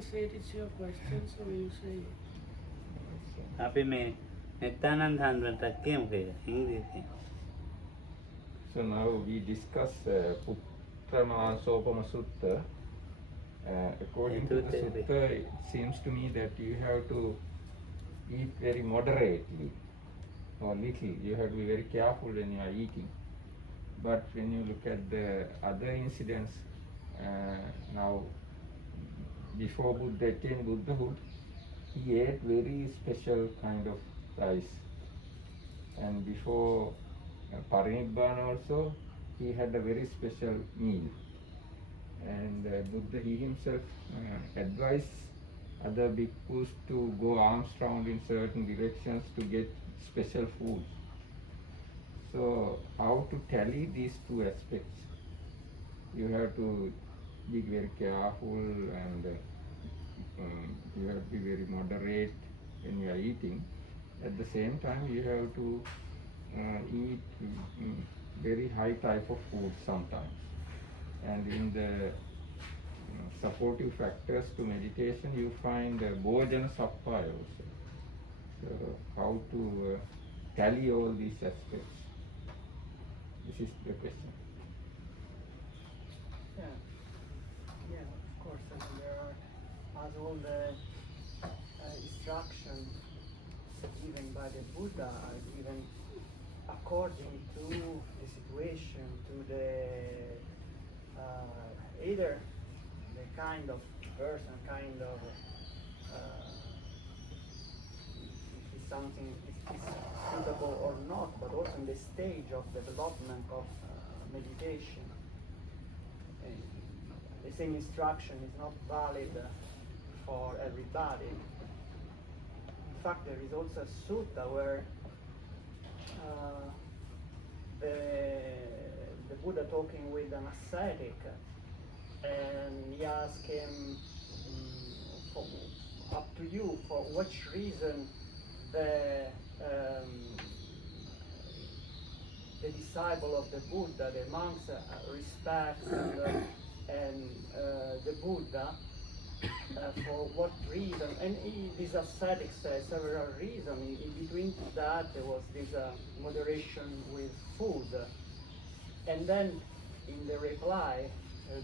translate it to your question, so you say අපි මේ නිත්‍යානන්ද හඳුන්වන්නට කියමුකේ ඉංග්‍රීසියෙන්. So now we discuss Putranasopama Sutta. According to the sutta, it seems to me that you have to eat very moderately or little. You have to be very careful when you are eating. But when you look at the other incidents, now before Buddha attained Buddhahood, he ate very special kind of rice. And before Parinibbana also, he had a very special meal. And Buddha, he himself advised other bhikkhus to go arms round in certain directions to get special food. So how to tally these two aspects? You have to be very careful and you have to be very moderate when you are eating. At the same time, you have to eat very high type of food sometimes. And in the supportive factors to meditation, you find bhojana sappaya also. So how to tally all these aspects? This is the question. Yeah, of course. I mean, there are, as all the instructions given by the Buddha are given according to the situation, to the either the kind of person, kind of if something is suitable or not, but also in the stage of development of meditation. The same instruction is not valid for everybody. In fact, there is also a sutta where the Buddha talking with an ascetic, and he asked him, up to you, for which reason the disciple of the Buddha, the monks, respect and the Buddha, for what reason? And this ascetic says several reasons. In between that, there was this moderation with food. And then in the reply,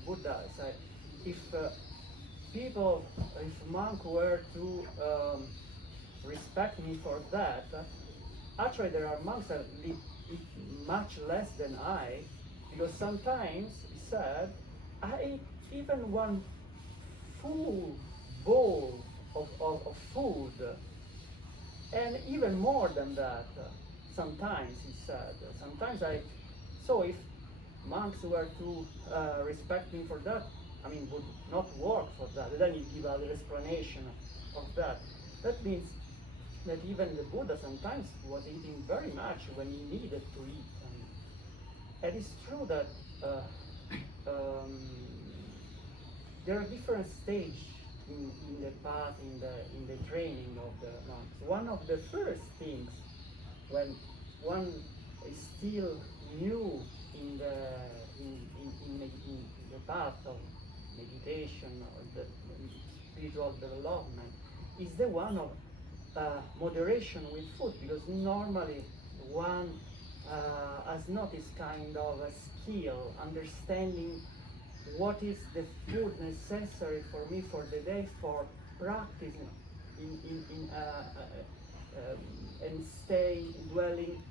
Buddha said, if monks were to respect me for that, actually there are monks that live much less than I, because sometimes, he said, I eat even one full bowl of food, and even more than that. Sometimes, he said, so if monks were to respect me for that, I mean, would not work for that. And then he give other explanation of that. That means that even the Buddha sometimes was eating very much when he needed to eat. And it's true that there are different stages in the path, in the training of the monks. One of the first things, when one is still new in the path of meditation or the spiritual development, is the one of moderation with food, because normally one has not this kind of a skill, understanding what is the food necessary for me for the day, for practicing and dwelling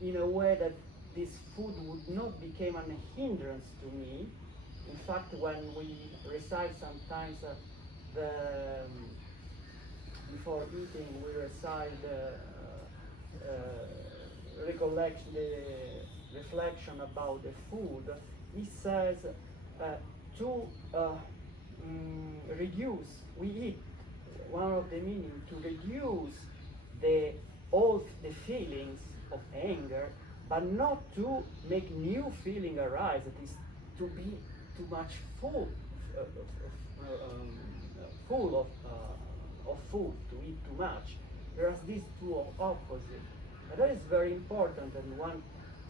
in a way that this food would not become a hindrance to me. In fact, when we recite sometimes before eating, we recite the reflection about the food. He says to reduce, we eat, one of the meaning, to reduce all the feelings of anger, but not to make new feeling arise, that is to be too much full of food, to eat too much. Whereas these two are opposite. And that is very important, and one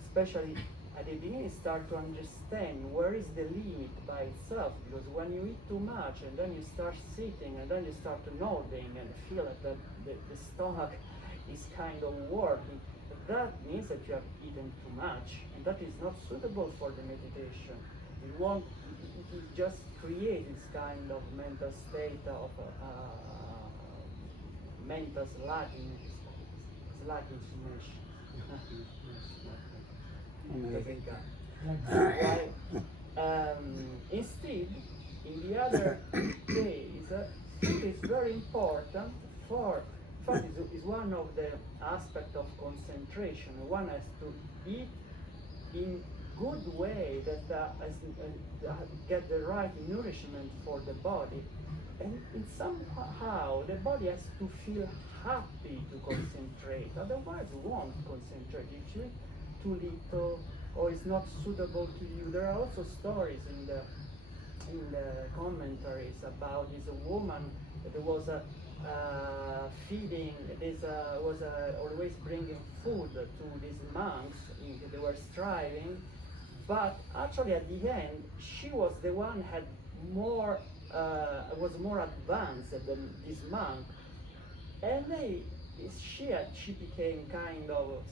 especially at the beginning start to understand where is the limit by itself, because when you eat too much and then you start sitting and then you start to nodding and feel that the stomach is kind of working, that means that you have eaten too much, and that is not suitable for the meditation. You want it just create this kind of mental state of mental slacking information. Right? Instead, in the other case, food is very important for. Food is one of the aspects of concentration. One has to eat in good way that get the right nourishment for the body, and somehow the body has to feel happy to concentrate. Otherwise, it won't concentrate. If you eat too little or it's not suitable to you, there are also stories in the commentaries about this woman that was feeding. This was always bringing food to these monks. They were striving. But actually, at the end, she was the one had more was more advanced than this monk, and she became kind of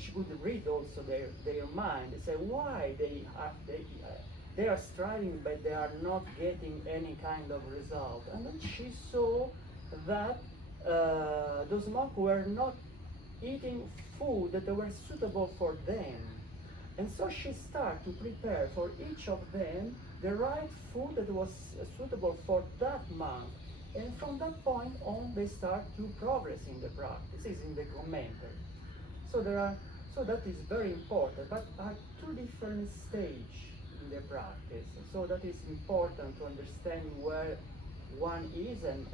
she could read also their mind. They say why they are striving, but they are not getting any kind of result. And then she saw that those monks were not eating food that were suitable for them. And so she started to prepare for each of them the right food that was suitable for that monk. And from that point on, they start to progress in the practice. This is in the commentary. So that is very important, but are two different stages in the practice. So that is important to understand where one is, and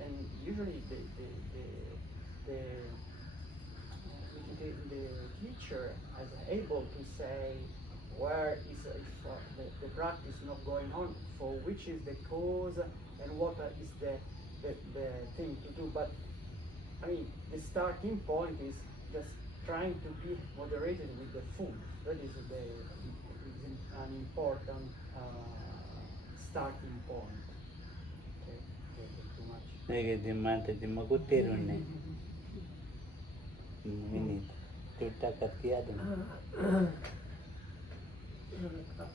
usually the teacher is able to say where is the practice not going on, for which is the cause and what is the thing to do. But I mean, the starting point is just trying to be moderated with the food. That is an important starting point. Okay, too much.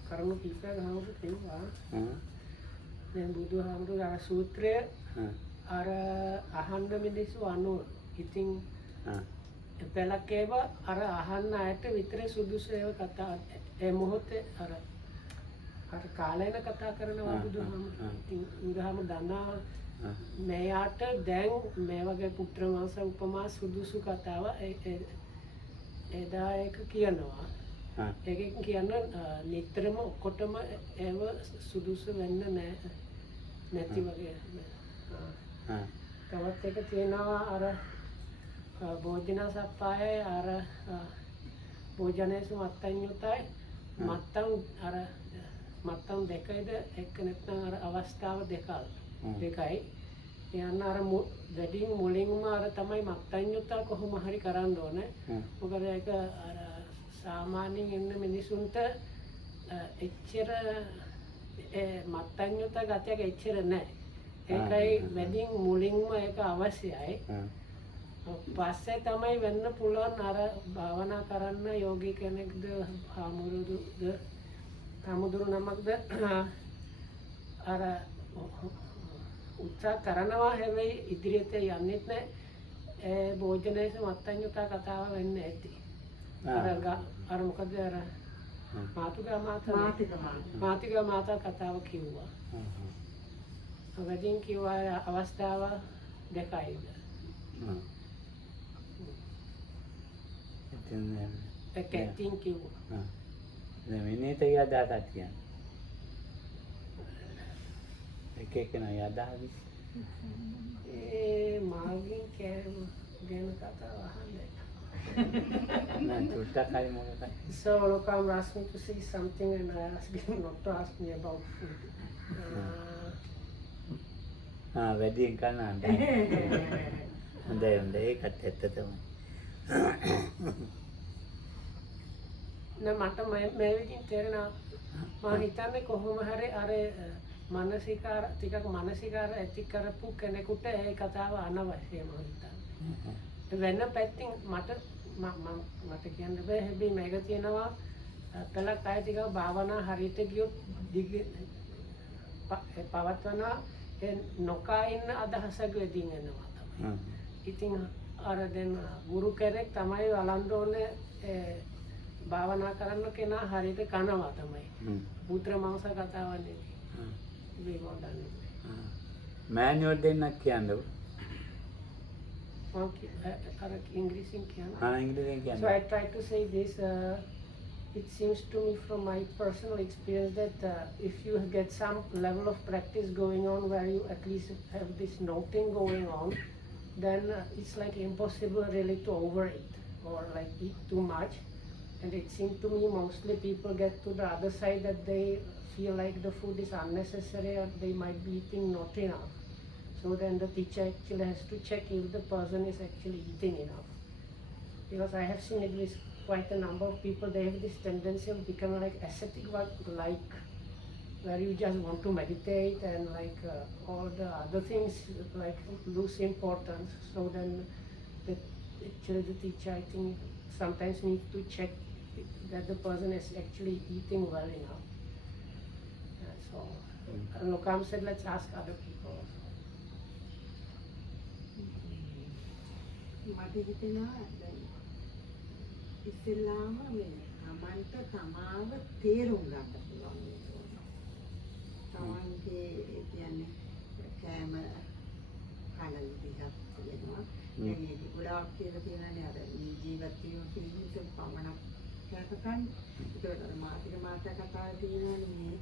කරුණු කීපයක් හවුරු කිව්වා. දැන් බුදුහාමුදුරුවෝ අර සූත්‍රය අර අහන්න මිනිස්සු අනුව ඉතින් පළක් ඒවා අර අහන්න අයට විතරේ සුදුසු ඒවා කතා ඒ මොහොතේ අර කාලේන කතා කරනවා බුදුහාමුදුරුවෝ. ඉතින් බුදුහාමුදුරුවෝ දන්නා මෙයාට දැන් මේ වගේ පුත්‍ර වංශ උපමා සුදුසු කතාව එදා ඒක කියනවා. ඒකෙන් කියන්නේ නිතරම ඔක්කොටම ඒව සුදුසු වෙන්න නැති වගේ. තවත් එක තියෙනවා අර භෝජන සප්පායේ අර භෝජනේසු මත්තඤ්ඤුතයි මත්තම් දෙකයිද එක්ක නැත්නම් අර අවස්ථාව දෙකයි. යන්න අර වැඩිම මුලින්ම අර තමයි මත්තඤ්ඤුතා කොහොම හරි කරන්න ඕනේ. මොකද ඒක අර සාමාන්‍යයෙන් ඉන්න මිනිසුන්ට එච්චර මත්තඤ්ඤුත ගතියක් එච්චර නැහැ. ඒකයි වැඩිම මුලින්ම ඒක අවශ්‍යයි. පස්සේ තමයි වෙන්න පුළුවන් අර භාවනා කරන්න යෝගී කෙනෙක්ද හාමුදුරු නමක්ද අර උත්සාහ කරනවා. හැබැයි ඉදිරියට යන්නෙත් නැහැ. ඒ භෝජනයේ මත්තඤ්ඤුතා කතාව වෙන්නේ නැති. අර මොකද අර මාතිකා මාතා කතාව කිව්වා. වැඩිම කිව්වා අවස්ථාව දෙකයිද. එකකින් කිව්වා. විනීත යදාට කියන්නේ. එක යදාවි. මාගෙන් ගැන කතාව අහන්නේ. So Lokam asked me to say something and I asked him not to ask me about food. වැඩියෙන් කන්න හොඳයි ඒකත් ඇත්ත තමයි. නෑ මට මේ විදිහින් තේරෙනවා මම හිතන්නේ කොහොම හරි අර මානසිකාර ටිකක් මානසිකාර ඇති කරපු කෙනෙකුට ඒ කතාව අනවශ්‍යයි මම හිතන්නේ. වෙන පැත්තෙන් මට කියන්න බෑ හැබැයි මේක තියෙනවා පළක් අය ටිකක් භාවනා හරියට ගියොත් පවත්වනවා ඒ නොකා ඉන්න අදහසක් වෙදින් එනවා තමයි. ඉතින් අර දැන් ගුරු කෙනෙක් තමයි වළඳ ඕනේ භාවනා කරන්න කෙනා හරියට කනවා තමයි. පුත්‍ර මාංශ කතාවක් නෙවෙයි. මේ මොඩන්නේ. මෑනුවල් දෙන්නක් කියන්නකො. English can. English can. So I try to say this. It seems to me from my personal experience that if you get some level of practice going on where you at least have this noting going on, then it's like impossible really to overeat or like eat too much. And it seems to me mostly people get to the other side that they feel like the food is unnecessary or they might be eating not enough. So then the teacher actually has to check if the person is actually eating enough. Because I have seen at least quite a number of people, they have this tendency of becoming like ascetic, like where you just want to meditate and like all the other things like lose importance. So then actually the teacher I think sometimes needs to check that the person is actually eating well enough. So Lokam said let's ask other people. මට හිතෙනවා දැන් ඉස්සෙල්ලාම මේ තමන්ට තමාව තේරුම් ගන්න පුළුවන් වෙනවා. තමන්ගේ ඒ කියන්නේ කෑම කන විදිහක් වෙනවා. දැන් ඒක ගොඩාක් කියලා තියෙනනේ අර මේ ජීවත් වීම පිළිබඳව පමණක් කැපකන්. ඒකට මාතික මාතා කතාවේ තියෙනනේ මේ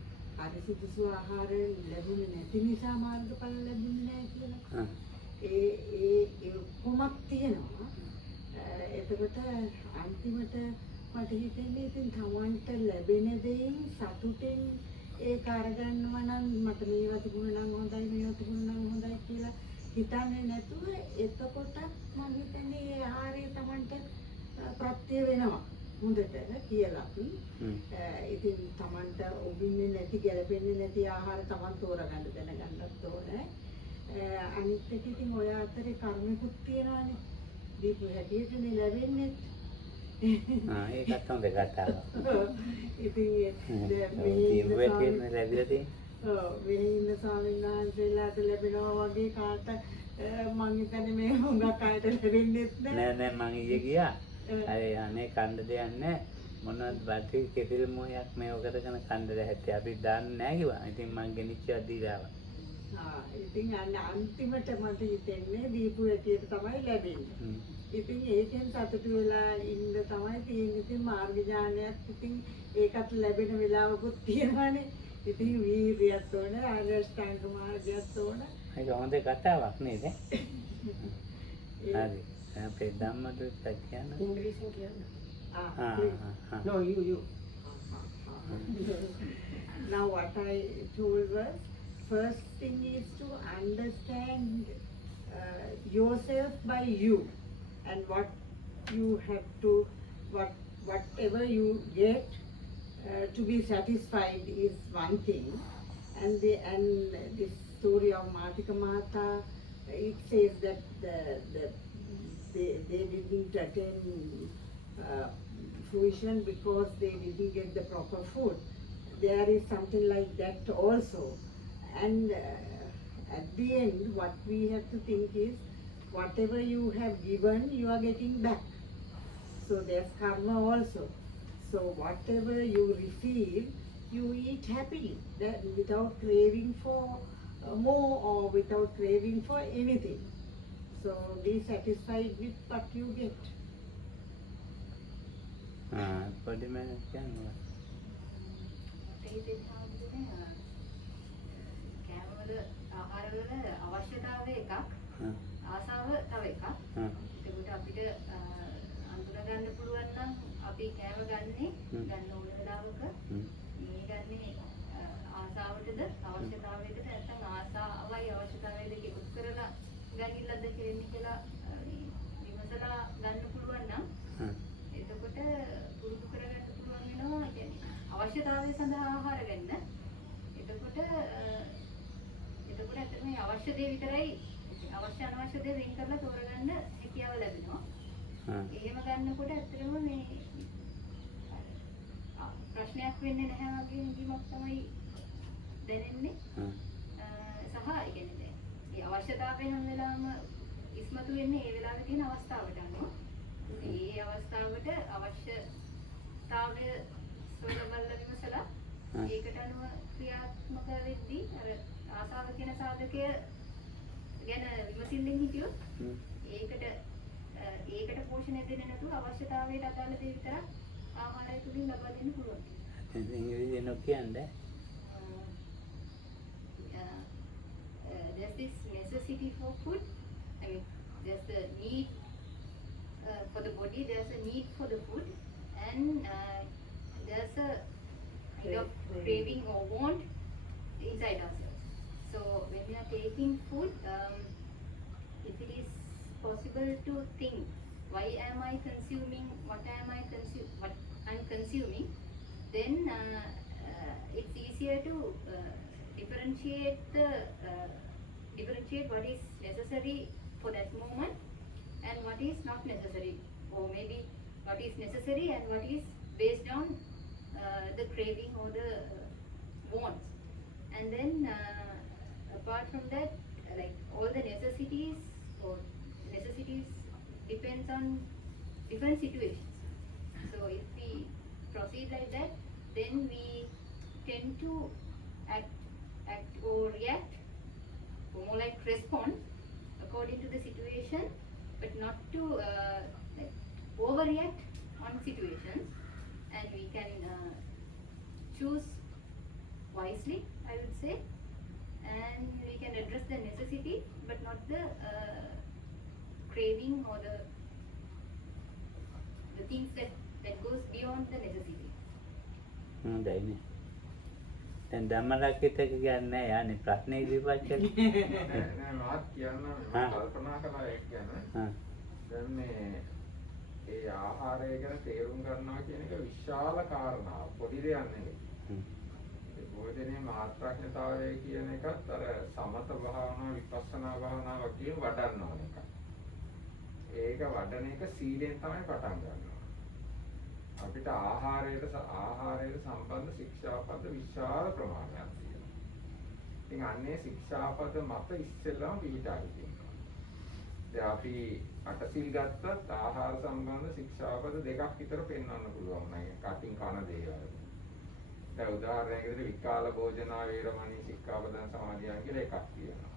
අරිසිතුසු ආහාර ලැබුණේ නැති නිසා මාර්ගඵල ලැබුණේ නැහැ කියලා. ඒ කොමක් තියෙනවා. එතකොට අන්තිමට මට හිතෙන්නේ ඉතින් තමන්ට ලැබෙන දෙයින් සතුටින් ඒක අරගන්නවා නම් මට මේවා තිබුණා නම් හොඳයි මේවා තිබුණා නම් හොඳයි කියලා හිතන්නේ නැතුව එතකොට මම හිතන්නේ ඒ ආහාරය තමන්ට ප්‍රත්‍ය වෙනවා හොඳට කියලා. ඉතින් තමන්ට ඔබින්නේ නැති ගැලපෙන්නේ නැති ආහාර තමන් තෝරගන්න දැනගන්නත් ඕනේ. අනිත් එක ඉතින් ඔය අතරේ කර්මකුත් තියනවානේ. දීපු හැටියටනේ ලැබෙන්නේ. ඒකත් හොඳ කතාවක්. ඉතින් මේ ඉන්න ස්වාමීන් වහන්සේලාට ලැබෙනවා වගේ කාට මං හිතන්නේ මේ හුඟක් අයට ලැබෙන්නේ නෑ මං ඊයේ ගියා. අනේ කණ්ඩ දෙයක් නෑ. මොනවද බටි කෙතිල් මොහයක් මේව කරගෙන කණ්ඩ දැහැත්තේ අපි දාන්නේ නෑ කිව්වා. ඉතින් මං ගෙනිච්චා දීලා ආවා. ඉතින් අන්තිමට මට හිතෙන්නේ දීපු හැටියට තමයි ලැබෙන්නේ. ඉතින් ඒකෙන් සතුටු වෙලා ඉන්න තමයි තියෙන්නේ. ඉතින් මාර්ග ඥානයත් ඉතින් ඒකත් ලැබෙන වෙලාවකුත් තියෙනවානේ. ඉතින් වීර්යයත් ඕන, ආර්ය අෂ්ටාංග මාර්ගයත් ඕන. ඒක හොඳ කතාවක් නේද? හරි. අපේ ධම්ම talk කියන English කියන්නේ. No, you. Now what I told was, first thing is to understand yourself by you, and what you have to, whatever you get to be satisfied is one thing, and this story of Matika Mata, it says that they didn't attain fruition because they didn't get the proper food. There is something like that also. And at the end, what we have to think is, whatever you have given, you are getting back. So there's karma also. So whatever you receive, you eat happily, without craving for more or without craving for anything. So be satisfied with what you get. පොඩි මම කියනවා. ආහාරවල අවශ්‍යතාවය එකක් ආසාව තව එකක්. ඒකට අපිට අඳුන ගන්න පුළුවන් නම් අපි කෑම ගන්න ඕන වෙලාවක මේ ගන්නේ ආසාවටද අවශ්‍යතාවයටද නැත්නම් ආසාවයි අවශ්‍යතාවයයි දෙක එකතු කරලා ගනින්නද කියලා විමසලා ගන්න පුළුවන් නම් එතකොට පුරුදු කරගන්න පුළුවන් කියනවා කියන්නේ අවශ්‍යතාවය සඳහා ආහාර ගන්න. එතකොට ඇත්තටම මේ අවශ්‍ය දේ විතරයි අවශ්‍ය අනවශ්‍ය දේ වෙන් කරලා තෝරගන්න හැකියාව ලැබෙනවා. එහෙම ගන්නකොට ඇත්තටම මේ ප්‍රශ්නයක් වෙන්නේ නැහැ වගේ නිදීමක් තමයි දැනෙන්නේ. සහ ඒ කියන්නේ මේ අවශ්‍යතාවය හැම වෙලාවම ඉස්මතු වෙන්නේ ඒ වෙලාවේ තියෙන අවස්ථාවට අනුව. ඒ අවස්ථාවට අවශ්‍යතාවය සොයබල්ල විමසලා ඒකට අනුව ක්‍රියාත්මක වෙද්දී අර ආසාව කියන සාධකය ගැන විමසිල්ලෙන් හිටියොත් ඒකට පෝෂණය දෙන්නේ නැතුව අවශ්‍යතාවයට අදාළ දේ විතරක් ආහාරය තුලින් ලබා දෙන්න පුළුවන්. ඉංග්‍රීසියෙන් කියන්නේ there's this necessity for food. I mean, there's the need for the body, there's a need for the food, and there's a kind of craving or want inside ourselves. So when we are taking food, if it is possible to think, why am I consuming what I'm consuming, then it's easier to differentiate what is necessary for that moment and what is not necessary, or maybe what is necessary and what is based on the craving or the wants. And then apart from that, like all the necessities depends on different situations. So if we proceed like that, then we tend to act or react, or more like respond according to the situation, but not to like overreact on situations. And we can choose wisely, I would say, and we can address the necessity, but not the craving or the things that goes beyond the necessity. හොඳයිනේ. දැන් ධම්මරක්කිත කියන්නේ යන්නේ ප්‍රශ්නේ ඉදිරිපත් කරලා. නෑ මාත් කියන්න මම කල්පනා කළා ඒක ගැන. දැන් මේ ඒ ආහාරය ගැන තේරුම් ගන්නවා කියන එක විශාල කාරණාවක්. පොඩි දෙයක් නෙවෙයි. ඒ භෝජනයේ මාත්‍රාඥතාවය කියන එකත් අර සමත භාවනා විපස්සනා භාවනා වගේ වඩන්න ඕන එකක්. ඒක වඩන එක සීලෙන් තමයි පටන් ගන්න. අපිට ආහාරයට සම්බන්ධ ශික්ෂාපද විශාල ප්‍රමාණයක් තියෙනවා. ඉතින් අන්නේ ශික්ෂාපද මත ඉස්සෙල්ලාම පිළිටා හිටිනවා. දැන් අපි අටසිල් ගත්තත් ආහාර සම්බන්ධ ශික්ෂාපද දෙකක් විතර පෙන්වන්න පුළුවන් නේද? කටින් කන දේවල්. දැන් උදාහරණයකට විකාල භෝජනා වේරමණී ශික්ෂාපදං සමාදියන් කියලා එකක් තියෙනවා.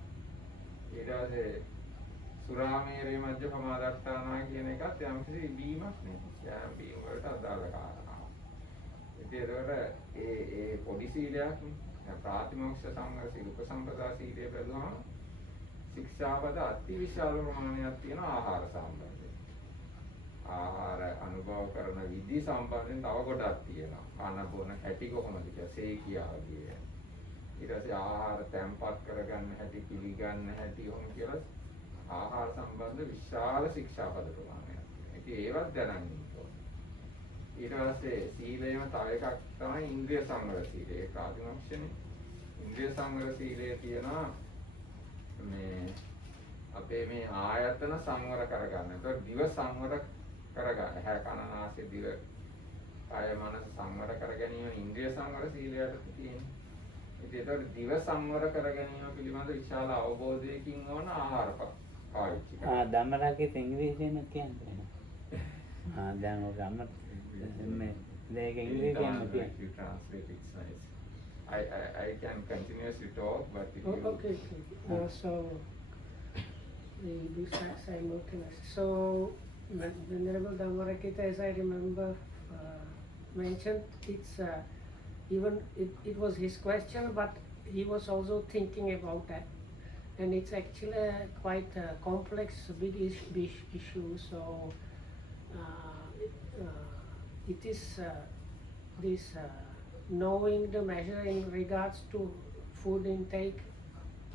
ඊට පස්සේ සුරාමේරේ මජ්ජ පමාදට්ඨානා කියන එකත් යම්කිසි බීමක් නේ. යම් බීම වලට අදාළ කාරණා. ඉතින් ඒකට ඒ පොඩි සීලයක් නේ. ප්‍රාතිමෝක්ෂ සංවර සීල උපසම්පදා සීලය බැලුවම ශික්ෂාපද අති විශාල ප්‍රමාණයක් තියෙන ආහාර සම්බන්ධයෙන්. ආහාර අනුභව කරන විදි සම්බන්ධයෙන් තව කොටක් තියෙනවා. කන බොන හැටි කොහොමද කියලා සේකියාවගේ. ඊට පස්සේ ආහාර තැම්පත් කරගන්න හැටි පිළිගන්න හැටි ඔහොම කියලා ආහාර සම්බන්ධ විශාල ශික්ෂාපද ප්‍රමාණයක්. ඉතින් ඒවත් දැනගන්න ඕනේ. ඊට පස්සේ සීලයම තව එකක් තමයි ඉන්ද්‍රිය සංවර සීලය. ඒක ආදිමක්ෂනේ. ඉන්ද්‍රිය සංවර සීලය තියෙනවා මේ අපේ මේ ආයතන සංවර කරගන්න. ඒතකොට දිව සංවර කරගන්න. හැ කන නාසය දිව කාය මනස සංවර කර ගැනීම ඉන්ද්‍රිය සංවර සීලයට තියෙන්නේ. ඉතින් ඒතකොට දිව සංවර කර ගැනීම පිළිබඳ විශාල අවබෝධයකින් ඕන ආහාර පාවිච්චි කරනවා. ධම්මරක්කිත ඉංග්‍රීසියෙන් කියන්නේ. දැන් ඔය ගම්ම මේ දෙක ඉංග්‍රීසියෙන් කියන්නේ. You translate it's nice. I can continuously talk, but if you... Okay. So we do simultaneous. So Venerable Dhammarakita, as I remember, mentioned it's even it was his question, but he was also thinking about that, and it's actually quite a complex, big issue. So it is this knowing the measure in regards to food intake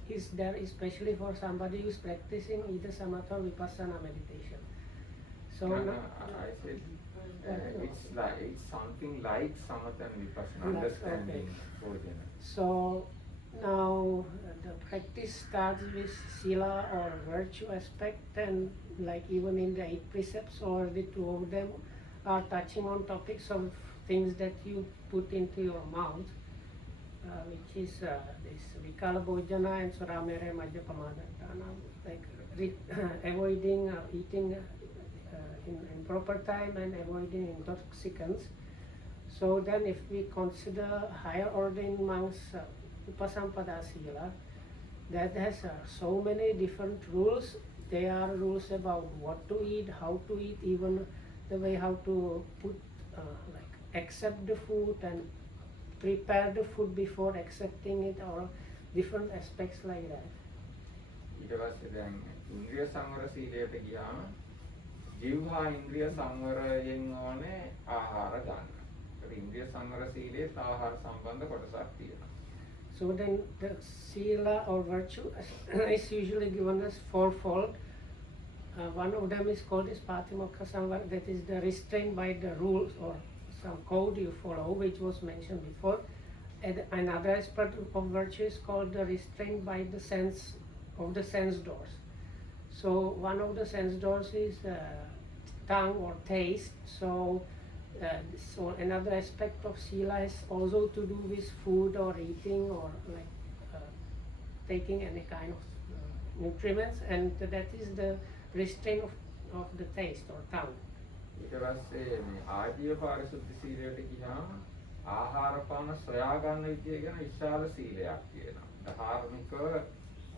is there, especially for somebody who is practicing either samatha or vipassana meditation. So I said It's something like samatha and vipassana, Like, understanding okay. bhojana. So now the practice starts with sila or virtue aspect, and like even in the 8 precepts, or the 2 of them are touching on topics of things that you put into your mouth, which is this vikala bhojana and suramere majjapamadatana, like avoiding eating in proper time and avoiding intoxicants. So then if we consider higher ordained monks upasampada sila, that has so many different rules. There are rules about what to eat, how to eat, even the way how to put like accept the food and prepare the food before accepting it, or different aspects like that. ඊට පස්සේ දැන් ඉන්ද්‍රිය සංවර සීලයට ගියාම ජීවහා ඉන්ද්‍රිය සංවරයෙන් ඕනේ ආහාර ගන්න. ඒක ඉන්ද්‍රිය සංවර සීලයේ ආහාර සම්බන්ධ කොටසක් තියෙනවා. So then the sila or virtue is usually given as fourfold. One of them is called as Patimokha Samvara, that is the restraint by the rules or some code you follow, which was mentioned before. And another aspect of virtue is called the restraint by the sense of the sense doors. So one of the sense doors is tongue or taste. So another aspect of sila is also to do with food or eating or like taking any kind of nutriments, and that is the restraint of the taste or tongue. ඊට පස්සේ මේ ආජීව පාරිශුද්ධ සීලයට ගියාම ආහාර පාන සොයා ගන්න විදිය ගැන විශාල සීලයක් තියෙනවා. ධාර්මිකව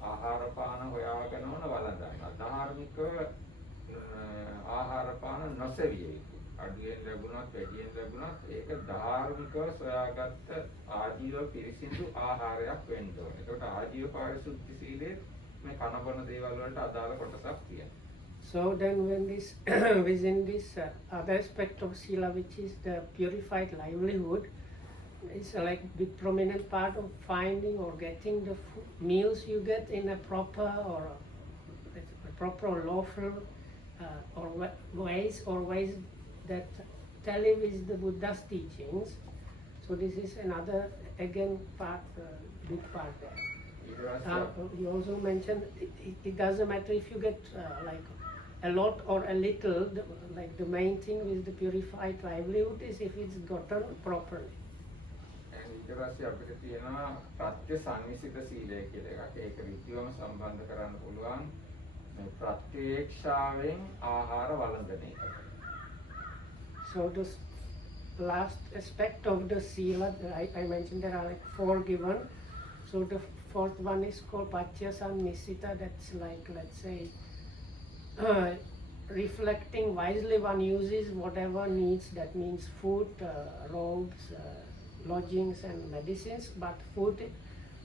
ආහාර පාන හොයාගෙන ඕන වළඳනවා. ධාර්මිකව ආහාර පාන නොසෙවිය යුතුයි. අඩුවෙන් ලැබුණත් වැඩියෙන් ලැබුණත් ඒක ධාර්මිකව සොයාගත්ත ආජීව පිරිසිදු ආහාරයක් වෙන්න ඕනේ. ඒකට ආජීව පාරිශුද්ධ සීලයේ මේ කනබන දේවල් වලට අදාළ කොටසක් තියෙනවා. So then when this within this other aspect of sila, which is the purified livelihood, is like big prominent part of finding or getting the meals you get in a proper or lawful or ways that tally with the Buddha's teachings. So this is another again part, big part there. He also mentioned it doesn't matter if you get like a lot or a little, like the main thing with the purified livelihood is if it's gotten properly. ඊට පස්සේ අපිට තියෙනවා ප්‍රත්‍ය සංවිසිත සීලය කියලා එකක්. ඒක ඍද්ධියම සම්බන්ධ කරන්න පුළුවන් මේ ප්‍රත්‍යක්ෂාවෙන් ආහාර වළඳන එක. So the last aspect of the sila, I mentioned there are like 4 given. So the 4th one is called Paccaya-samnissita, that's like, let's say, reflecting wisely, one uses whatever needs, that means food, robes, lodgings and medicines, but food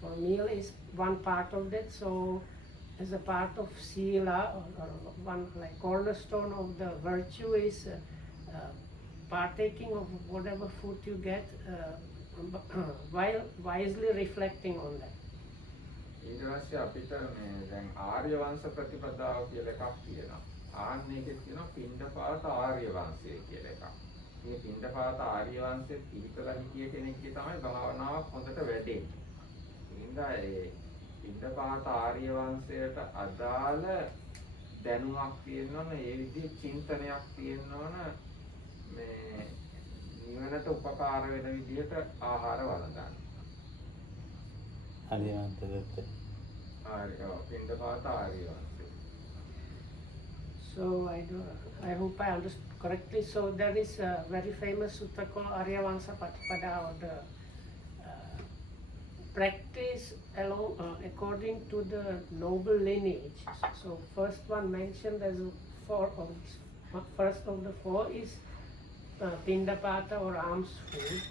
or meal is one part of that. So as a part of sila, or one like cornerstone of the virtue is partaking of whatever food you get while wisely reflecting on that. ඊට පස්සේ අපිට මේ දැන් ආර්ය වංශ ප්‍රතිපදාව කියලා එකක් තියෙනවා. ආන්න එකේ තියෙනවා පින්ඩපාත ආර්ය වංශය කියලා එකක්. මේ පින්ඩපාත ආර්ය වංශයේ පිළිපදලා හිටිය කෙනෙක්ගේ තමයි භාවනාවක් හොඳට වැඩෙන්නේ. ඉතින්ද ඒ පින්ඩපාත ආර්ය වංශයට අදාළ දැනුමක් තියෙනවනේ, ඒ විදිහේ චින්තනයක් තියෙනවනේ මේ නිවනට උපකාර වෙන විදිහට ආහාර වළඳන්න. හරියන්තදත්ත. පින්ඩපාත ආර්ය වංශය. So I hope I understood correctly. So there is a very famous sutta called Arya Vamsa Patipada, or the practice along according to the noble lineage. So first one mentioned as first of the 4 is pindapata or alms food.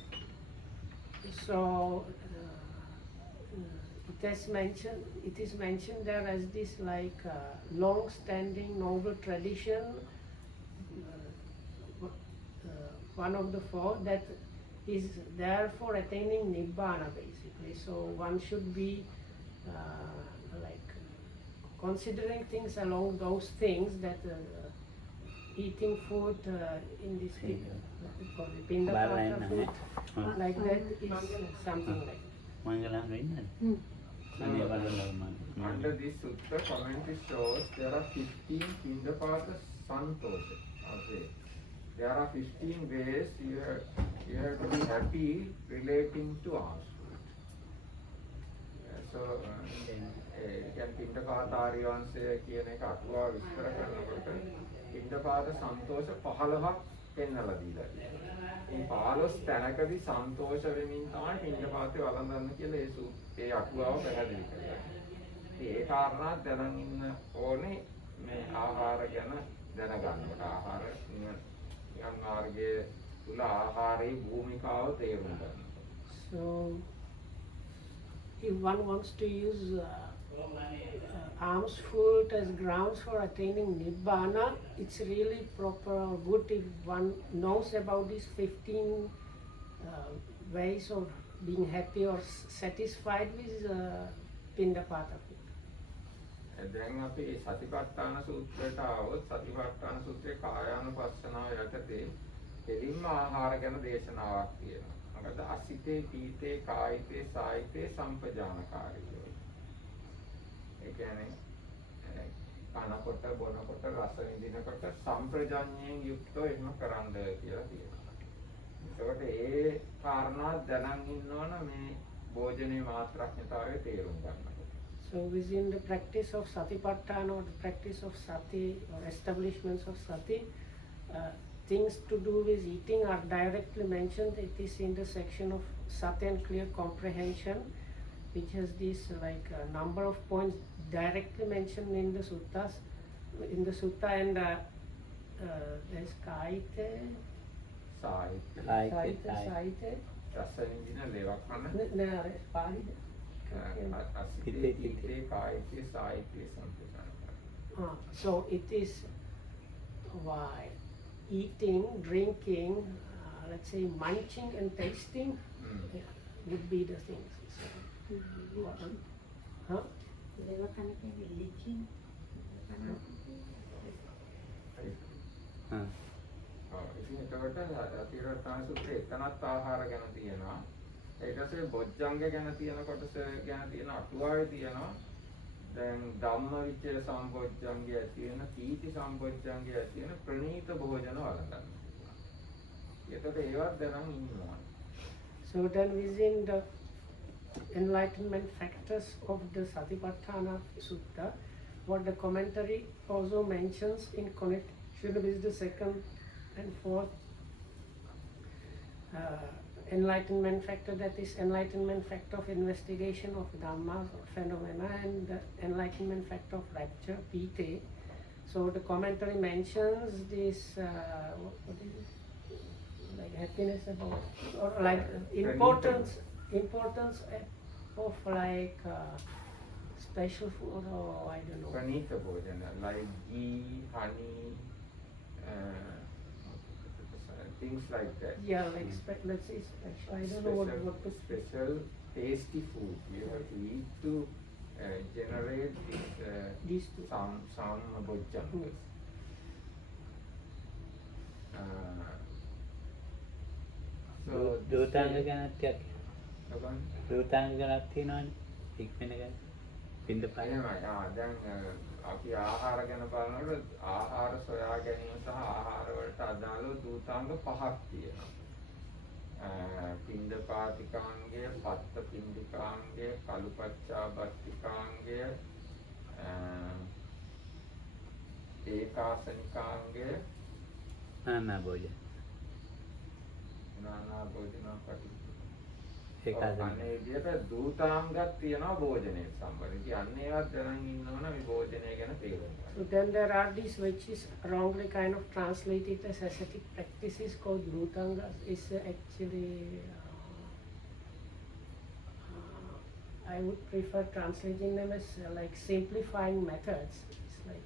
So it is mentioned there as this like long-standing noble tradition, one of the 4 that is there for attaining nibbana basically. So one should be like considering things along those things that eating food in this Pindapata food, like that is something like that. Mangalam Rinna. Under this sutta, commentary shows there are 15 Pindapata Santosha. Okay. There are 15 ways you have to be happy relating to us. So, can Pindapata Ariyanse කියන එක අටුවා විස්තර කරනකොට පින්ඩපාත සන්තෝෂ 15ක් පෙන්වලා දීලා තියෙනවා. මේ 15 තැනකදී සන්තෝෂ වෙමින් තමයි පින්ඩපාතේ වළඳන්න කියලා ඒ අටුවාව පැහැදිලි කරලා. ඒ කාරණා දැනන් ඉන්න ඕනේ මේ ආහාර ගැන දැනගන්නකොට ආහාර නිකන් මාර්ගයේ තුල ආහාරයේ භූමිකාව තේරුම් ගන්න. So if one wants to use alms food as grounds for attaining nibbana, it's really proper or good if one knows about these 15 ways of being happy or satisfied with pindapata food. දැන් අපි සතිපට්ඨාන සූත්‍රයට આવොත් සතිපට්ඨාන සූත්‍රයේ කායානුපස්සනාව යටතේ දෙලින්ම ආහාර ගැන දේශනාවක් තියෙනවා. මොකද අසිතේ පීතේ කායිතේ සායිතේ සම්පජානකාරීය. ඒ කියන්නේ කනකොට බොනකොට රස විඳිනකොට සම්ප්‍රජාඤ්ඤයෙන් යුක්තව එහෙම කරන්න කියලා තියෙනවා. ඒකට ඒ කාරණා දැනන් ඉන්නවනම් මේ භෝජනේ මාත්‍රඥතාවයේ තේරුම් ගන්නවා. So within the practice of satipatthana or the practice of sati or establishments of sati, things to do with eating are directly mentioned. It is in the section of sati and clear comprehension, which has this like a number of points directly mentioned in the suttas, in the sutta, and there's kaite, saite, රස විඳින ලේවක් කන Pali. අසිතේ පීතේ කායිතේ සායිතේ සම්පජානකාරීය. So it is why eating, drinking, let's say munching and tasting would be the things. Huh? ඉතින් එතකොට අතිරතාන සූත්‍රයේ එතනත් ආහාර ගැන තියෙනවා. ඊට පස්සේ බොජ්ජංග ගැන තියෙන කොටස ගැන තියෙන අටුවාවේ තියෙනවා. දැන් ධම්මවිචය සම්බොජ්ජංගය තියෙන, පීති සම්බොජ්ජංගය තියෙන ප්‍රණීත භෝජන වළඳන්න. ඒකට ඒවත් දැනන් ඉන්නවා. So then within the enlightenment factors of the Satipatthana Sutta, what the commentary also mentions in connection with the second and fourth enlightenment factor, that is enlightenment factor of investigation of Dhamma or phenomena, and the enlightenment factor of rapture, pite. So the commentary mentions this, what is it? Like happiness about, or like importance of like special food, or I don't know. ප්‍රණීත භෝජන like ghee, honey, things like that. Yeah, like let's say special. I don't know what to special tasty food you have to eat to generate these two. some bojjhangas. So දූතාංග ගැනත් ටිකක් Aban? දූතාංග ගැනත් තියෙනවනේ ඉක්මන ගැන පින්දපාත. එහෙමයි. දැන් අපි ආහාර ගැන බලනකොට ආහාර සොයා ගැනීම සහ ආහාර වලට අදාළව දූතාංග 5ක් තියෙනවා. පින්දපාතිකාංගය, පත්ත පින්දිකාංගය, කලුපච්චාබත්තිකාංගය, ඒකාසනිකාංගය, නානා භෝජන. නානා භෝජන පටි. ඒකාසනික. අනේ විදිහට දූතාංගයක් තියෙනවා භෝජනයේ සම්බන්ධ. ඉතින් අන්න ඒවත් දැනන් ඉන්නවනම් මේ භෝජනය ගැන තේරුම් ගන්න. So then there are these which is wrongly kind of translated as ascetic practices called Dhrutangas. Is actually I would prefer translating them as like simplifying methods. It's like,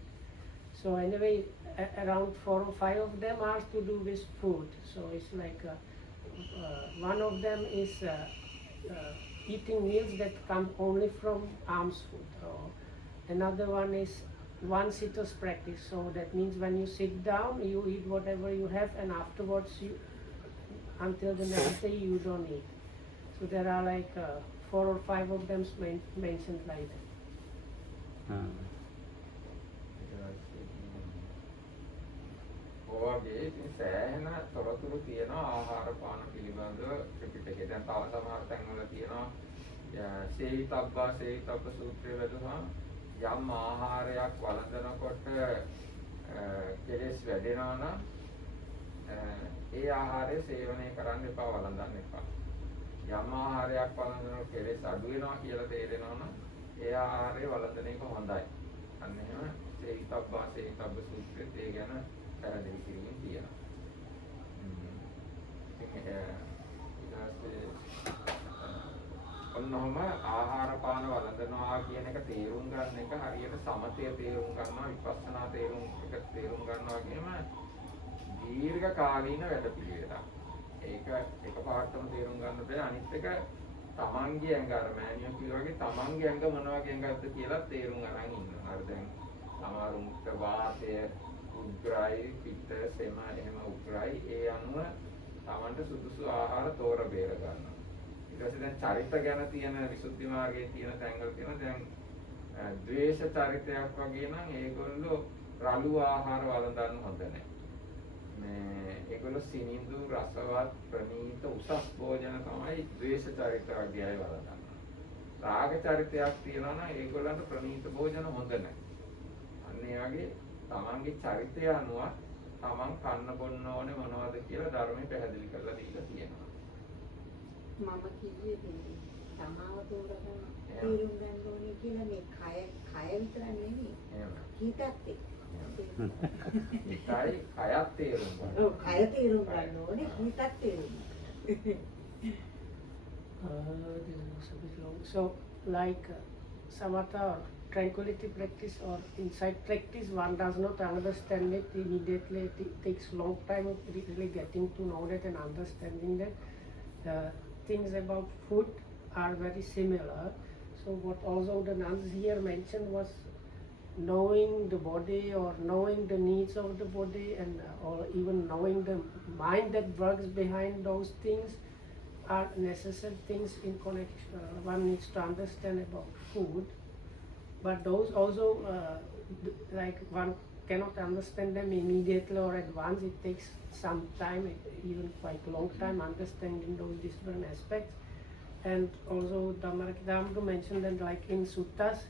so anyway, around 4 or 5 of them are to do with food. So it's like one of them is eating meals that come only from alms food. Or another one is one sitter's practice. So that means when you sit down, you eat whatever you have, and afterwards you, until the next day, you don't eat. So there are like 4 or 5 of them mentioned like that. ඔයගේ ඉතින් සෑහෙන තොරතුරු තියෙනවා ආහාර පාන පිළිබඳව ත්‍රිපිටකේ. දැන් තව සමහර තැන්වල තියෙනවා සේවිතබ්බ සූත්‍රය වැදුනහම යම් ආහාරයක් වළඳනකොට කෙලෙස් වැඩෙනවා නම් ඒ ආහාරය සේවනය කරන්න එපා, වළඳන්න එපා. යම් ආහාරයක් වළඳනකොට කෙලෙස් අඩු වෙනවා කියලා තේරෙනවා නම් ඒ ආහාරය වළඳන එක හොඳයි. අන්න එහෙම සේවිතබ්බ සූත්‍රයේ ඒ ගැන පැහැදිලි කිරීමක් තියෙනවා. ඔන්නෝම ආහාර පාන වළඳනවා කියන එක තේරුම් ගන්න එක හරියට සමතය තේරුම් ගන්නවා, විපස්සනා තේරුම් ගන්නවා කියනම දීර්ඝ කාලීන වැඩපිළිවෙලක්. ඒක එකපාරටම තේරුම් ගන්න බෑ. අනිත් එක තමන්ගේ ඇඟ අර මෑනියෝ කිව්වා වගේ තමන්ගේ ඇඟ මොන වගේ ඇඟක්ද කියලා තේරුම් අරන් ඉන්නවා. අර දැන් සමහරුන්ට වාතය උග්‍රයි, පිත්ත සෙම එහෙම උග්‍රයි. ඒ අනුව තමන්ට සුදුසු ආහාර තෝර බේර ගන්නවා. ඊට පස්සේ දැන් චරිත ගැන තියෙන විසුද්ධි මාර්ගයේ තියෙන තැන්වල තියෙන දැන් ද්වේෂ චරිතයක් වගේ නම් ඒගොල්ලෝ රළු ආහාර වළඳන්න හොඳ නැහැ. මේ ඒගොල්ලෝ සිනිඳු රසවත් ප්‍රණීත උසස් භෝජන තමයි ද්වේෂ චරිත වගේ අය වළඳන්නේ. රාග චරිතයක් තියෙනවා නම් ඒගොල්ලන්ට ප්‍රණීත භෝජන හොඳ නැහැ. අන්න ඒ වගේ තමන්ගේ චරිතය අනුව තමන් කන්න බොන්න ඕනේ මොනවද කියලා ධර්මයේ පැහැදිලි කරලා දීලා තියෙනවා. මම කිව්වේ තමාව තෝරගන්න තේරුම් ගන්න ඕනේ කියලා මේ කය විතර නෙමෙයි. හිතත් එක්ක. ඒකයි කයත් තේරුම් ගන්න. ඔව් කය තේරුම් ගන්න ඕනේ, හිතත් තේරුම් ගන්න. This is a bit long. So like samatha or tranquility practice or insight practice, one does not understand it immediately. It takes long time of really getting to know that and understanding that. Things about food are very similar. So what also the nuns here mentioned was knowing the body or knowing the needs of the body, and or even knowing the mind that works behind those things are necessary things in connection. One needs to understand about food, but those also like one cannot understand them immediately or at once. It takes some time, even quite long time, understanding those different aspects. And also Dhamma mentioned that like in suttas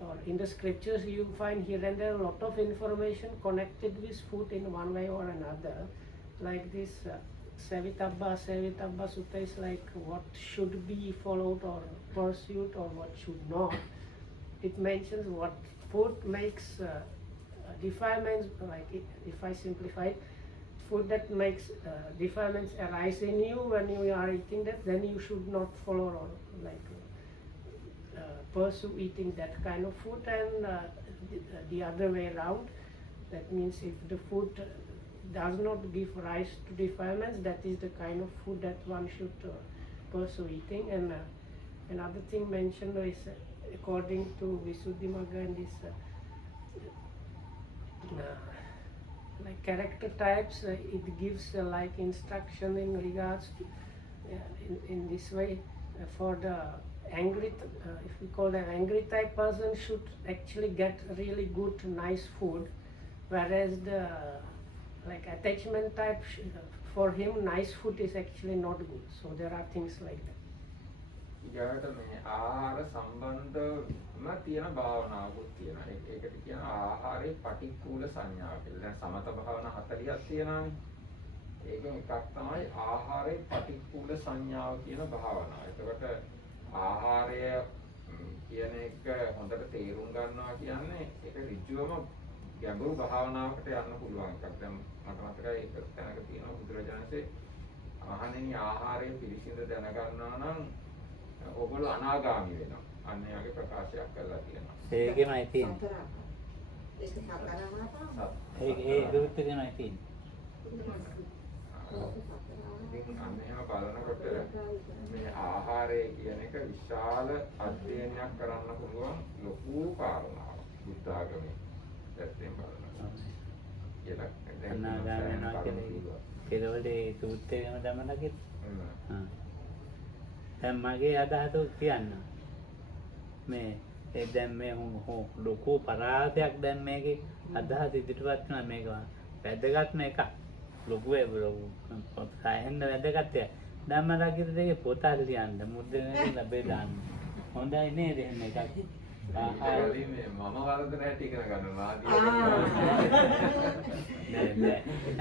or in the scriptures you find here and there a lot of information connected with food in one way or another. Like this Sevitabba sutta is like what should be followed or pursued or what should not. It mentions what food makes defilements, like if I simplify it, food that makes defilements arise in you when you are eating that, then you should not follow or like pursue eating that kind of food. And the other way around, that means if the food does not give rise to defilements, that is the kind of food that one should pursue eating. And another thing mentioned is according to Visuddhimagga and this like character types, it gives like instruction in regards to in this way. For the angry, if we call an angry type person, should actually get really good nice food, whereas the like attachment type, for him nice food is actually not good. So there are things like that. ඊට මේ ආහාර සම්බන්ධම තියෙන භාවනාවකුත් තියෙනවා. ඒකට කියන ආහාරයේ පටික්කුල සංඥාව කියලා. දැන් සමත භාවනා 40ක් තියෙනවානේ. ඒකෙන් එකක් තමයි ආහාරයේ පටික්කුල සංඥාව කියන භාවනාව. එතකොට ආහාරය කියන එක හොඳට තේරුම් ගන්නවා කියන්නේ ඒක ඍජුවම ගැඹුරු භාවනාවකට යන්න පුළුවන් එකක්. දැන් මට මතකයි ඒක තැනක තියෙනවා බුදුරජාණන්සේ ආහාරයේ ආහාරය පිළිසිඳ දැනගන්නවා නම් ඔගොල්ලෝ අනාගාමී වෙනවා. අන්න ඒ වගේ ප්‍රකාශයක් කරලා තියෙනවා. ඒකෙමයි තියෙන්නේ. ඒක සතරාමාපා. ඒ දුරුත්තරමයි තියෙන්නේ. ඉතින් අන්න එහෙම බලනකොට මේ ආහාරය කියන එක විශාල අධ්‍යයනයක් කරන්න පුළුවන් ලොකු කාරණාවක් බුද්ධ ආගමේ. පැත්තෙන් බලනවා. කියලා අනාගාමී වෙනවා කියලා කෙරවලේ සූත්‍රයේම තමයි කිව්වේ. දැන් මගේ අදහස කියන්න. මේ දැන් මේ ලොකු පරාදයක් දැන් මේකේ අදහස ඉදිරිපත් කරන මේක වැදගත්ම එකක්. ලොකු සායන්න වැදගත් එක. ධම්මරාගිත දෙකේ පොත ලියන්න මුද්‍රණය ලැබේ දාන්න. හොඳයි නේද එහෙම එකක්. ආහාරී මේ මම වරදන හැටි ඉගෙන ගන්නවා.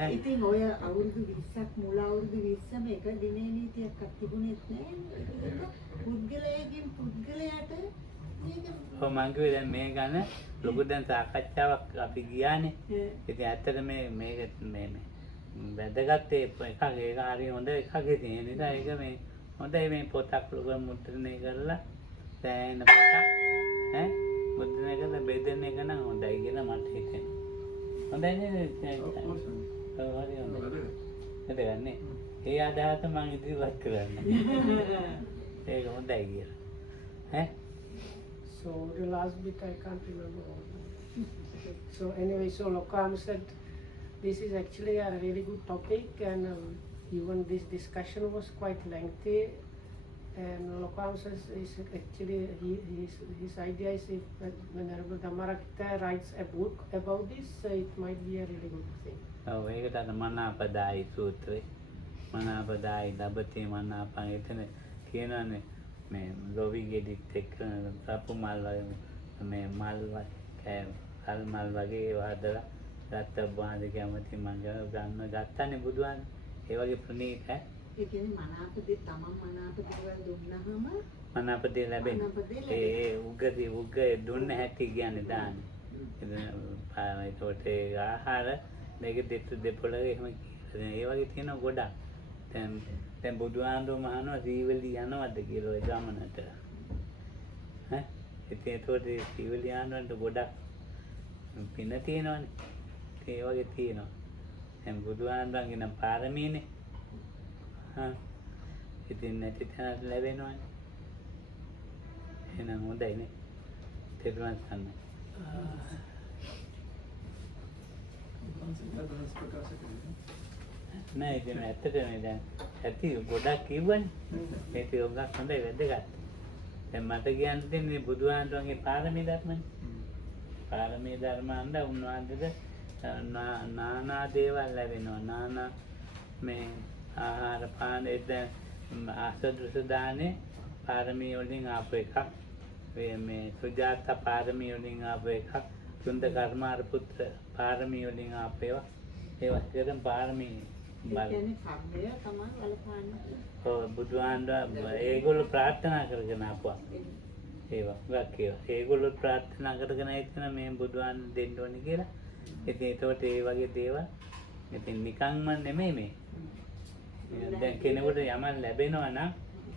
ඉතින් ඔය අවුරුදු 20ක් මුල අවුරුදු 20ම එක දිනේ නීතියක් තිබුණෙත් නෑ. පුද්ගලයාගෙන් පුද්ගලයාට ඔව් මං කිව්වේ දැන් මේ ගැන ලොකු දැන් සාකච්ඡාවක් අපි ගියානේ. ඉතින් ඇත්තට මේක මේ වැදගත් එකක්. ඒක හරි හොඳ එකක්. ඒ නිසා ඒක මේ හොඳයි මේ පොතක් ලොකු මුද්‍රණය කරලා දැන් පොතක් මුද්‍රණය කරලා බෙදෙන එක නම් හොඳයි කියලා මට හිතෙනවා. හොඳයි නේද? ඔව් හරි හොඳයි. හදගන්නේ. ඒ අදහස මම ඉදිරිපත් කරන්නේ. ඒක හොඳයි කියලා. So the last bit I can't remember all. So anyway, so Lokam said this is actually a really good topic, and even this discussion was quite lengthy. And Lokam says is actually his idea is if Venerable Dhammarakita writes a book about this, it might be a really good thing. Oh, ඒකට අර මනාපදායි සූත්‍රේ මනාපදායි ලබති මනාපං එතන කියනවානේ මේ ලෝවි ගෙඩිත් එක්ක සප්පු මල් වගේ මේ මල් කල් මල් වගේ වහදලා රත්ත බාඳ කැමති මං ගන්න ගත්තනේ බුදුන් ඒ වගේ ප්‍රණීත ඒ කියන්නේ මනාපදී තමන් මනාප දේවල් දුන්නහම මනාපදී ලැබෙන්නේ ඒ උග්ග දුන්න හැටි කියන්නේ දාන්නේ ඒකට ඒ ආහාර මේක දෙපොළක එහෙම ඒ වගේ තියෙන ගොඩක් දැන් බුදුහාමුදුරුවෝ මහනවා සීවලි යනවද කියලා ඒ ගමනට ඉතින් ඒතකොට සීවලි යනවන්ට ගොඩක් පින තියෙනවනේ ඒ වගේ තියෙනවා දැන් බුදුහාමුදුරන්ගේ නම් පාරමීනේ ඉතින් නැති තැනක් ලැබෙනවනේ එහෙනම් හොඳයිනේ තේරුම් ගන්න නෑ ඉතින් ඇත්තටම දැන් ඇති ගොඩක් කිව්වනේ ඒක යොගක් හොඳයි වැදගත් දැන් මට කියන්න තියෙන්නේ බුදුහාමුදුරන්ගේ පාරමී ධර්මනේ පාරමී ධර්ම අන්ද උන්වහන්සේට නානා දේවල් ලැබෙනවා නානා මේ ආහාර පාන දැන් ආසදෘස දානේ පාරමී වලින් ආපු එකක් මේ සුජාත පාරමී වලින් ආපු එකක් සුන්ද කර්මාර පුත්‍ර පාරමී වලින් ආපු ඒවා කියන පාරමී කියන්නේ කර්මය තමයි වලපාන්නේ. ඔව් බුදුහාමුදුරුවෝ ඒගොල්ලෝ ප්‍රාර්ථනා කරගෙන ආපුවා. ඒවා ගක්කියෝ. ඒගොල්ලෝ ප්‍රාර්ථනා කරගෙන ඉතන මේ බුදුහාන් දෙන්න ඕනේ කියලා. ඉතින් ඒකට ඒ වගේ දේවල් ඉතින් නිකන්ම නෙමෙයි මේ. දැන් කෙනෙකුට යමක් ලැබෙනවා නම්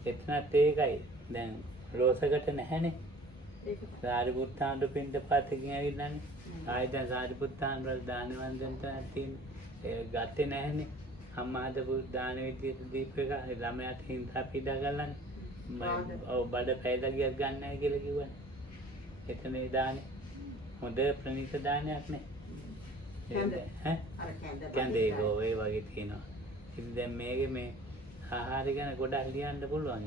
එතනත් ඒකයි. දැන් රෝසකට නැහැනේ. ඒක සාරිපුත්තාන්ට පින්දපතකින් ඇවිල්ලානේ. ආයෙත් දැන් සාරිපුත්තාන්ට දාන වන්දනට තියෙන්නේ. ඒ ගත්තේ නැහැනේ. අම්මාද දාන විදියට දීප එක ළමයාට හින්දා පීඩා ගන්නනේ මම ඔව් බඩ පැයලා ගියක් ගන්න නැහැ කියලා කිව්වනේ එතන ඒ දානේ හොඳ ප්‍රණීත දානයක් නේ කැන්දේ ගෝ ඒ වගේ තියෙනවා ඉතින් දැන් මේකේ මේ ආහාර ගැන ගොඩක් ලියන්න පුළුවන්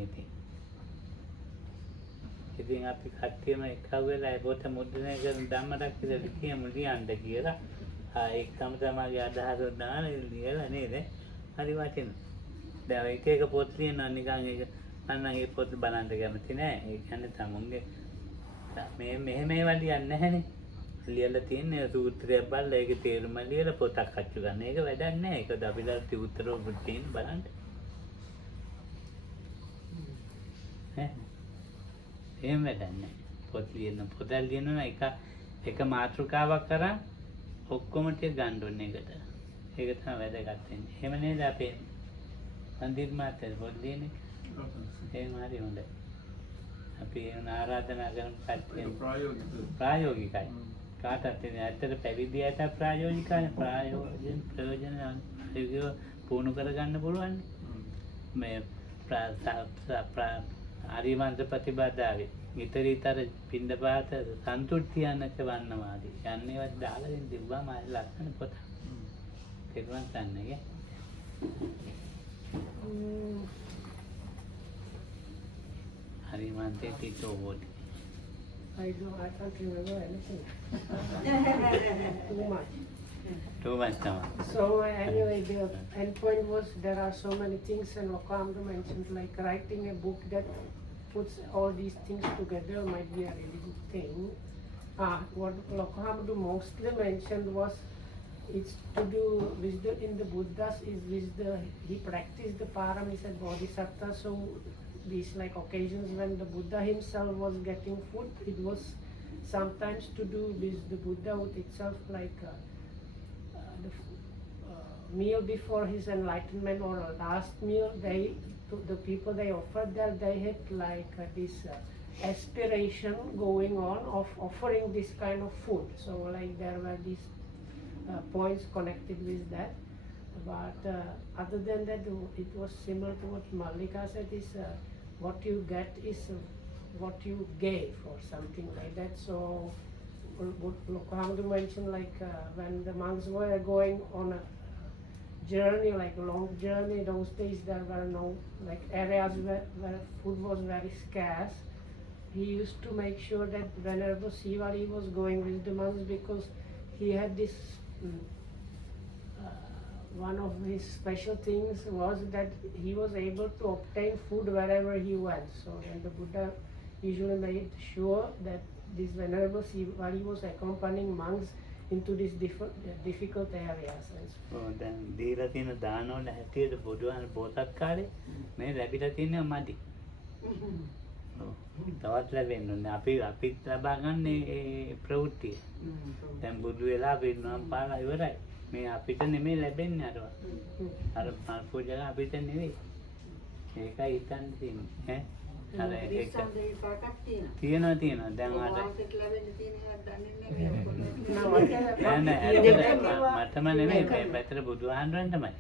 ඉතින් අපි කට්ටියම එකව වෙලා ඒ පොත මුද්‍රණය කරන ධම්මරක්කිත කියමු ලියන්න කියලා ඒක තමයි අදහස දාන ලියලා නේද හරි වටිනවා දැන් ඒක එක පොත් ලියනවා නිකන් ඒක මම ඒ පොත් බලන්න කැමති නෑ ඒ කියන්නේ තමුන්ගේ මෙහෙම ඒවා ලියන්නේ නැහනේ ලියලා තියෙන්නේ සූත්‍රයක් බලලා ඒකේ තේරුම ලියලා පොතක් අච්චු ගන්න ඒක වැඩක් නෑ ඒක දබිලා උත්තර තියෙන බලන්න එහෙම වැඩක් නෑ පොත් ලියන එක මාතෘකාවක් කරා ඔක්කොම ටික ගන්න ඕනේ එකට. ඒක තමයි වැදගත් වෙන්නේ. එහෙම නේද අපේ මන්දිර මාතේ පොඩ්ඩේනේ. එහෙම හරි හොඳයි. අපි එන ආරාධනා කරමු කට්ටිය. ප්‍රායෝගිකයි. කාටත් ඉතින් ඇත්තට පැවිදි අයට ප්‍රායෝගිකයි ප්‍රයෝජන ඒක පුහුණු කරගන්න පුළුවන්. මේ ආරියවංශ ප්‍රතිපදාවේ ඊතරීතර පින්ඩපාත සන්තුට්ඨියනක වන්නවාදී. යන්නේවත් දාලා දෙන්න තිබ්බම ආයෙ ලස්සන පොත. තේරුම් ගන්නගේ. හරි මන්තේ තිතෝ body. I can't remember anything. Too much. Too much time. So anyway, the end point was there are so many things, and Lokamda mentioned like writing a book that puts all these things together might be a really good thing. What Lokamda mostly mentioned was it's to do with the, in the Buddhas is with the, he practiced the paramis and bodhisattva, so these like occasions when the Buddha himself was getting food, it was sometimes to do with the Buddhahood itself, like the meal before his enlightenment or last meal, they to the people they offered there, they had like this aspiration going on of offering this kind of food. So like there were these points connected with that. But other than that, it was similar to what Mallika said, is what you get is what you gave or something like that. So Lokamda mentioned like when the monks were going on a journey, like a long journey, those days there were no like areas where food was very scarce. He used to make sure that whenever Sivali was going with the monks, because he had this one of his special things was that he was able to obtain food wherever he went. So then the Buddha usually made sure that this Venerable Sivali was accompanying monks into these difficult areas. දැන් දීලා තියෙන දාන වල හැටියට බුදුහාම බෝසත් කාලේ මේ ලැබිලා තියෙන මදි. තවත් ලැබෙන්න ඕනේ. අපිත් ලබා ගන්න ඒ ප්‍රවෘත්තිය. දැන් බුදු වෙලා පිරිනවම් පාලා ඉවරයි. මේ අපිට නෙමෙයි ලැබෙන්නේ අරවා. අර මල් පූජා අපිට නෙවෙයි. ඒකයි හිතන්න තියෙන්නේ. අර ඒක තියෙනවා. දැන් මටම නෙමෙයි මේ පැත්තට බුදුහාමුදුරන්ටමයි.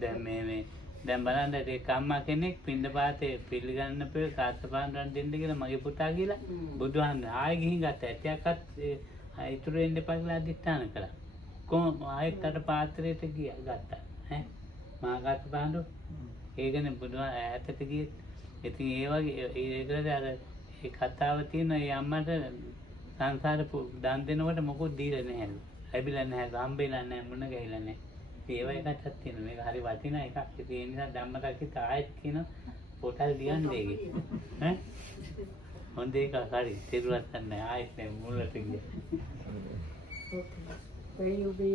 දැන් මේ දැන් බලන්න ඒ කම්මා කෙනෙක් පින්ඩපාතේ පිළිගන්න පෙර කාර්තපාන්දරන් දෙන්න කියලා මගේ පුතා කියලා බුදුහාමුදුරන් ආයෙ ගිහින් ගත්ත ඇටයක්වත් ඉතුරු වෙන්න එපා කියලා අධිෂ්ඨාන කළා. කොහොම ආයෙත් අර පාත්‍රයට ගියා ගත්තා. මා කාර්තපාන්දර ඒකනේ බුදුහාම ඈතට ගියේ. ඉතින් ඒ වගේ ඒකට අර ඒ කතාව තියෙන ඒ අම්මට සංසාර දන් දෙනකොට මොකොත් දීලා නැහැ. ලැබිලා නැහැ, හම්බෙලා නැහැ, මුණ ගැහිලා නැහැ. ඒව එකක් තියෙනවා. මේක හරි වටිනා එකක්. ඒ නිසා ධම්ම තාක්ෂිත ආයෙත් කියන පොතල් ලියන්න දෙගේ. හොඳ එකක් හරි. තේරුවත් නැහැ. ආයෙත් මුලට ගියා. Okay. May you be